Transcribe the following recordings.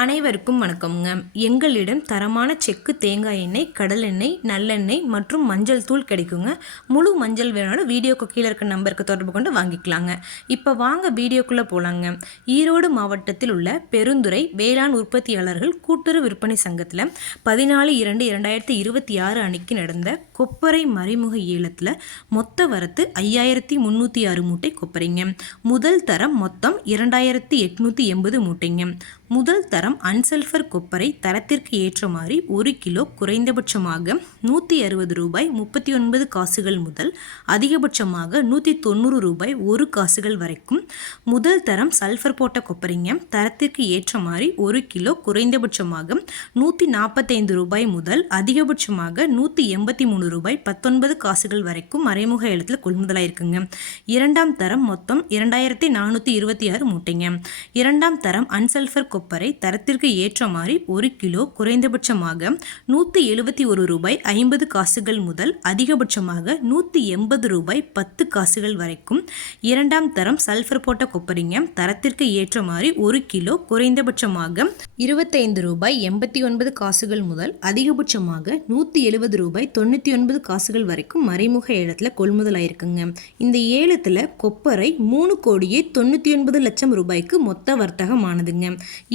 அனைவருக்கும் வணக்கம்ங்க. எங்களிடம் தரமான செக்கு தேங்காய் எண்ணெய் கடல் எண்ணெய் நல்லெண்ணெய் மற்றும் மஞ்சள் தூள் கிடைக்குங்க. முழு மஞ்சள் வேணாலும் வீடியோக்கு கீழே இருக்க நம்பருக்கு தொடர்பு கொண்டு வாங்கிக்கலாங்க. இப்போ வாங்க வீடியோக்குள்ளே போகலாங்க ஈரோடு மாவட்டத்தில் உள்ள பெருந்துறை வேளாண் உற்பத்தியாளர்கள் கூட்டுறவு விற்பனை சங்கத்தில் பதினாலு இரண்டு இரண்டாயிரத்தி இருபத்தி ஆறு அன்னைக்கு நடந்த கொப்பரை மறைமுக ஏலத்தில் மொத்த வரத்து ஐயாயிரத்தி முந்நூற்றி ஆறு மூட்டை கொப்பரைங்க. முதல் தரம் மொத்தம் இரண்டாயிரத்தி எட்நூற்றி எண்பது மூட்டைங்க. முதல் தரம் அன்சல்ஃபர் கொப்பரை தரத்திற்கு ஏற்ற மாதிரி ஒரு கிலோ குறைந்தபட்சமாக நூற்றி அறுபது ரூபாய் முப்பத்தி ஒன்பது காசுகள் முதல் அதிகபட்சமாக நூற்றி தொண்ணூறு ரூபாய் ஒரு காசுகள் வரைக்கும். முதல் தரம் சல்ஃபர் போட்ட கொப்பரைங்க தரத்திற்கு ஏற்ற மாதிரி ஒரு கிலோ குறைந்தபட்சமாக நூற்றி நாற்பத்தைந்து ரூபாய் முதல் அதிகபட்சமாக நூற்றி எண்பத்தி மூணு ரூபாய் பத்தொன்பது காசுகள் வரைக்கும் மறைமுக இடத்துல கொள்முதலாயிருக்குங்க. இரண்டாம் தரம் மொத்தம் இரண்டாயிரத்தி நானூற்றி இருபத்தி ஆறு மூட்டைங்க. இரண்டாம் தரம் அன்சல்ஃபர் கொப்பரை தர தரத்திற்கு ஏற்ற மாதிரி ஒரு கிலோ குறைந்தபட்சமாக நூற்றி எழுபத்தி ஒரு ரூபாய் ஐம்பது காசுகள் முதல் அதிகபட்சமாக நூற்றி எண்பது ரூபாய் பத்து காசுகள் வரைக்கும் இரண்டாம் தரம் சல்ஃபர் போட்ட கொப்பரிங்க தரத்திற்கு ஏற்ற மாதிரி ஒரு கிலோ குறைந்தபட்சமாக இருபத்தைந்து ரூபாய் எண்பத்தி ஒன்பது காசுகள் முதல் அதிகபட்சமாக நூற்றி எழுபது ரூபாய் தொண்ணூற்றி ஒன்பது காசுகள் வரைக்கும் மறைமுக ஏலத்தில் கொள்முதலாயிருக்குங்க. இந்த ஏலத்தில் கொப்பரை மூணு கோடியே தொண்ணூற்றி ஒன்பது லட்சம் ரூபாய்க்கு மொத்த வர்த்தகமானதுங்க.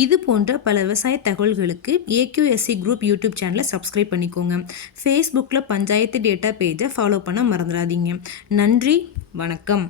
இது போன்ற போன்ற பல விவசாய தகவல்களுக்கு ஏக்யூஎஸ்சி குரூப் யூடியூப் சேனலை சப்ஸ்கிரைப் பண்ணிக்கோங்க. ஃபேஸ்புக்கில் பஞ்சாயத்து டேட்டா பேஜை ஃபாலோ பண்ண மறந்துடாதீங்க. நன்றி வணக்கம்.